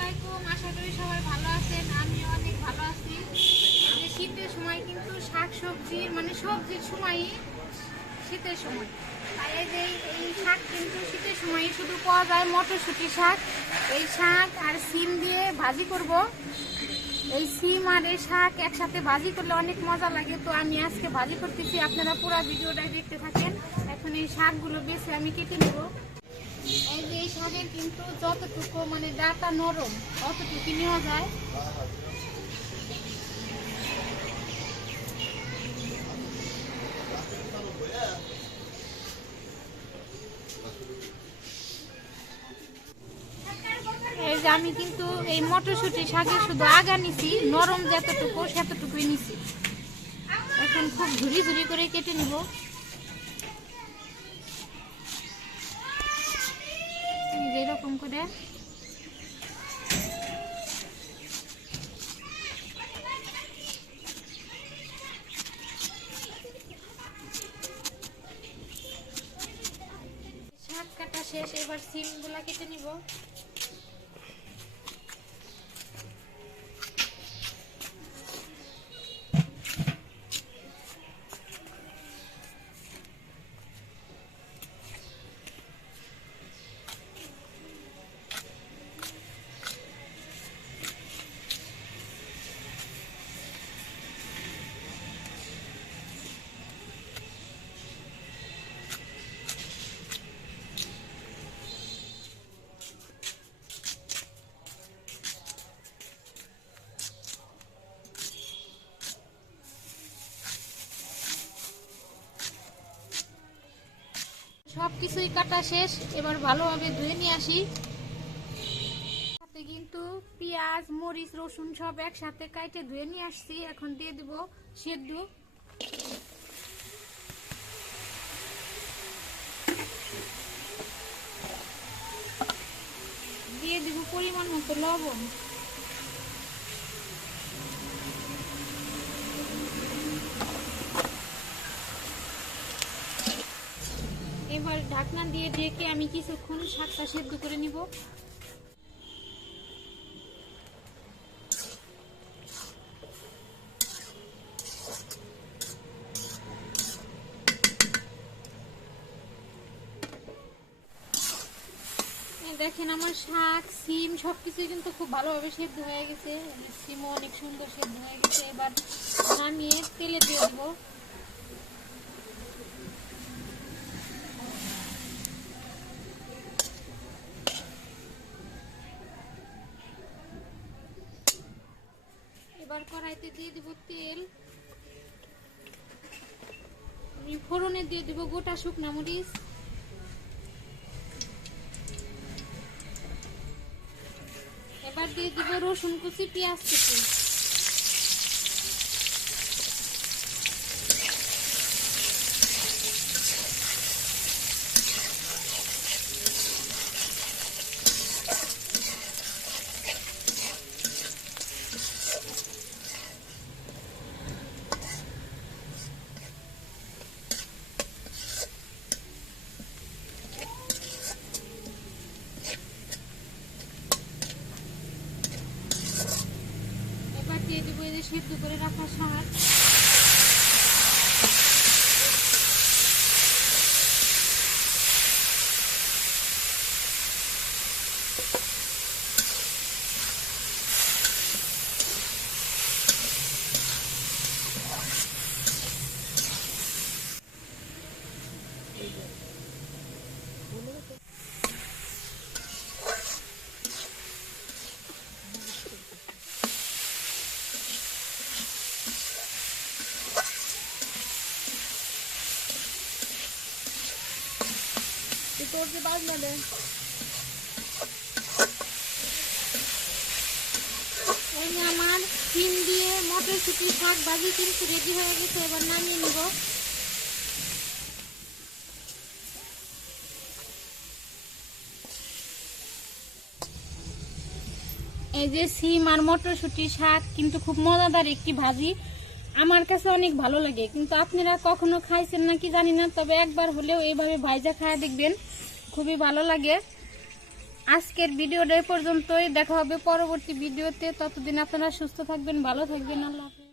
আলাইকুম, আশা করি সবাই ভালো আছেন। আমি অনেক ভালো আছি। এই যে শীতের সময় কিন্তু শাকসবজির মানে সবজির সময়ই শীতের সময়, তাই এই শাক কিন্তু শীতের সময়ই শুধু পাওয়া যায়। মটরশুঁটি শাক, এই শাক আর সিম দিয়ে ভাজি করব। এই সিম আর এই শাক একসাথে ভাজি করলে অনেক মজা লাগে, তো আমি আজকে ভাজি করতেছি। আপনারা পুরো ভিডিওটাই দেখতে থাকেন। এখন এই শাকগুলো বেছে আমি কেটে নেব। এই যে এই শাকের কিন্তু যতটুকু মানে ডাটা নরম অতটুকু নেওয়া যায়। এই যে আমি কিন্তু এই মটরশুঁটি শাকের শুধু আগা নিছি, নরম যতটুকু সেতটুকুই নিছি। এখন খুব ঝুরি ঝুরি করে কেটে নিব। এরকম করে শাক কাটা শেষ, এবার সিম গুলা কেটে নিব। সব কিছুই কাটা শেষ, এবার ভালোভাবে ধুয়ে নিয়ে আসি। সাথে কিন্তু পেঁয়াজ, মরিচ, রসুন সব একসাথে কাটে ধুয়ে নিয়ে আসছি। এখন দিয়ে দিব সেদ্ধ। দিয়ে দিব পরিমাণ মতো লবণ। এবার ঢাকনা দিয়ে ঢেকে আমি কিছুক্ষণ শাকটা সেদ্ধ করে নিব। দেখেন আমার শাক, সিম সবকিছু কিন্তু খুব ভালোভাবে সেদ্ধ হয়ে গেছে। সিমও অনেক সুন্দর সেদ্ধ হয়ে গেছে। এবার নামিয়ে তেলে দিয়ে দেবো। এবার কড়াইতে দিয়ে দিব তেল। আমি ফোড়নে দিয়ে দিব গোটা শুকনা মরিচ, এবার দিয়ে দিব রসুন কুচি, পেঁয়াজ কুচি। দিয়ে দিব এই যে সেদ্ধ করে রাখা শাক। আমার সিম দিয়ে মটরশুঁটি শাক ভাজি কিন্তু রেডি হয়ে গেছে। এবার নামিয়ে নিব। এই যে সিম আর মটরশুঁটি শাক কিন্তু খুব মজাদার একটি ভাজি, আমার কাছে অনেক ভালো লাগে। কিন্তু আপনারা কখনো খাইছেন নাকি জানি না, তবে একবার হলেও এইভাবে ভাইজা খায় দেখবেন, খুবই ভালো লাগে। আজকের ভিডিওটা এই পর্যন্তই, দেখা হবে পরবর্তী ভিডিওতে। ততদিন আপনারা সুস্থ থাকবেন, ভালো থাকবেন। আল্লাহ হাফেজ।